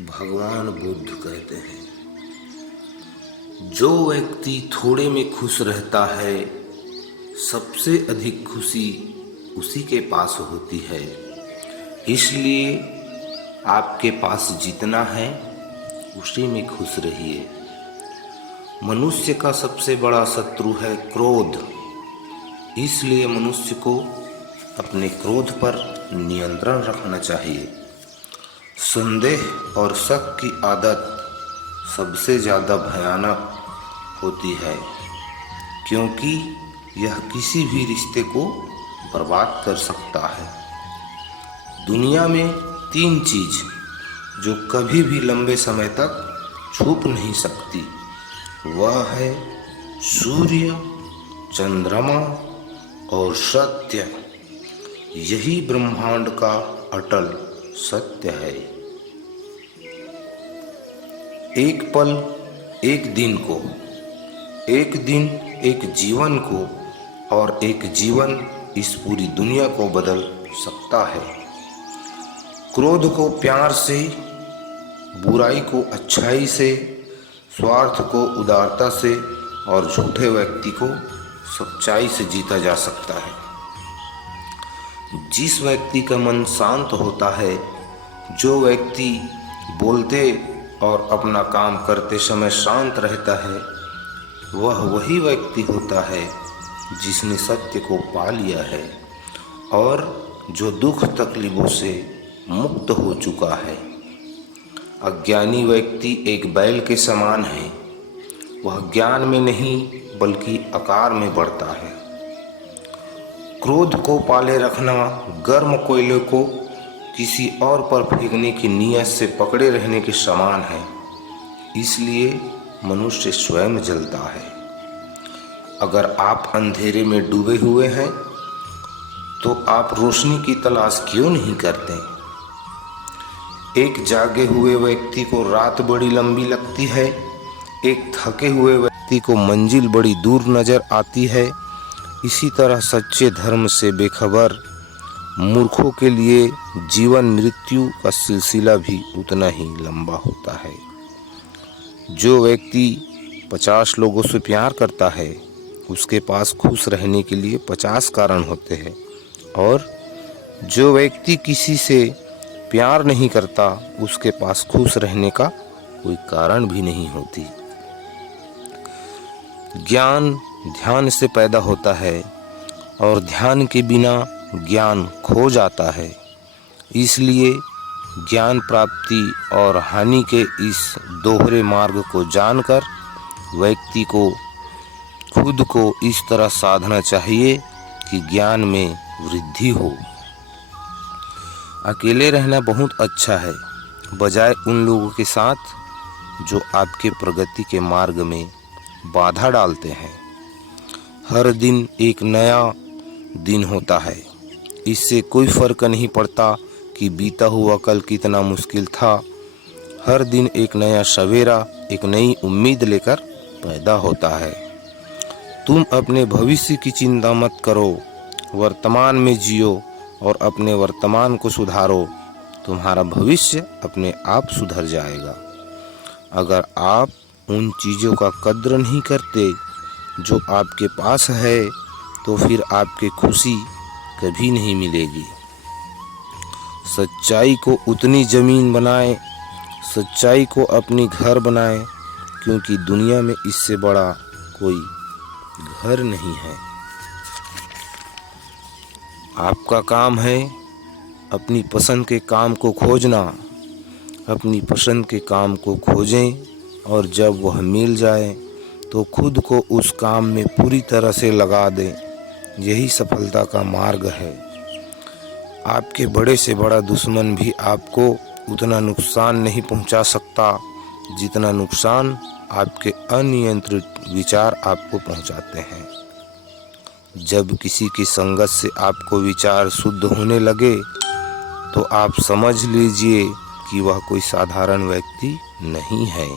भगवान बुद्ध कहते हैं, जो व्यक्ति थोड़े में खुश रहता है सबसे अधिक खुशी उसी के पास होती है। इसलिए आपके पास जितना है उसी में खुश रहिए। मनुष्य का सबसे बड़ा शत्रु है क्रोध, इसलिए मनुष्य को अपने क्रोध पर नियंत्रण रखना चाहिए। संदेह और शक की आदत सबसे ज़्यादा भयानक होती है, क्योंकि यह किसी भी रिश्ते को बर्बाद कर सकता है। दुनिया में 3 चीज़ जो कभी भी लंबे समय तक छुप नहीं सकती, वह है सूर्य, चंद्रमा और सत्य। यही ब्रह्मांड का अटल सत्य है। एक पल एक दिन को, एक दिन एक जीवन को, और एक जीवन इस पूरी दुनिया को बदल सकता है। क्रोध को प्यार से, बुराई को अच्छाई से, स्वार्थ को उदारता से और झूठे व्यक्ति को सच्चाई से जीता जा सकता है। जिस व्यक्ति का मन शांत होता है, जो व्यक्ति बोलते और अपना काम करते समय शांत रहता है, वह वही व्यक्ति होता है जिसने सत्य को पा लिया है और जो दुख तकलीफों से मुक्त हो चुका है। अज्ञानी व्यक्ति एक बैल के समान है। वह ज्ञान में नहीं बल्कि आकार में बढ़ता है। क्रोध को पाले रखना गर्म कोयले को किसी और पर फेंकने की नीयत से पकड़े रहने के समान है। इसलिए मनुष्य स्वयं जलता है। अगर आप अंधेरे में डूबे हुए हैं तो आप रोशनी की तलाश क्यों नहीं करते? एक जागे हुए व्यक्ति को रात बड़ी लंबी लगती है, एक थके हुए व्यक्ति को मंजिल बड़ी दूर नजर आती है। इसी तरह सच्चे धर्म से बेखबर मूर्खों के लिए जीवन मृत्यु का सिलसिला भी उतना ही लंबा होता है। जो व्यक्ति 50 लोगों से प्यार करता है, उसके पास खुश रहने के लिए 50 कारण होते हैं, और जो व्यक्ति किसी से प्यार नहीं करता, उसके पास खुश रहने का कोई कारण भी नहीं होती। ज्ञान ध्यान से पैदा होता है और ध्यान के बिना ज्ञान खो जाता है। इसलिए ज्ञान प्राप्ति और हानि के इस दोहरे मार्ग को जानकर व्यक्ति को खुद को इस तरह साधना चाहिए कि ज्ञान में वृद्धि हो। अकेले रहना बहुत अच्छा है, बजाय उन लोगों के साथ जो आपके प्रगति के मार्ग में बाधा डालते हैं। हर दिन एक नया दिन होता है। इससे कोई फर्क नहीं पड़ता कि बीता हुआ कल कितना मुश्किल था। हर दिन एक नया सवेरा, एक नई उम्मीद लेकर पैदा होता है। तुम अपने भविष्य की चिंता मत करो, वर्तमान में जियो और अपने वर्तमान को सुधारो। तुम्हारा भविष्य अपने आप सुधर जाएगा। अगर आप उन चीज़ों का कद्र नहीं करते जो आपके पास है, तो फिर आपकी खुशी कभी नहीं मिलेगी। सच्चाई को उतनी ज़मीन बनाएं, सच्चाई को अपनी घर बनाएं, क्योंकि दुनिया में इससे बड़ा कोई घर नहीं है। आपका काम है अपनी पसंद के काम को खोजना। अपनी पसंद के काम को खोजें और जब वह मिल जाए तो खुद को उस काम में पूरी तरह से लगा दें। यही सफलता का मार्ग है। आपके बड़े से बड़ा दुश्मन भी आपको उतना नुकसान नहीं पहुंचा सकता जितना नुकसान आपके अनियंत्रित विचार आपको पहुंचाते हैं। जब किसी की संगत से आपको विचार शुद्ध होने लगे तो आप समझ लीजिए कि वह कोई साधारण व्यक्ति नहीं है।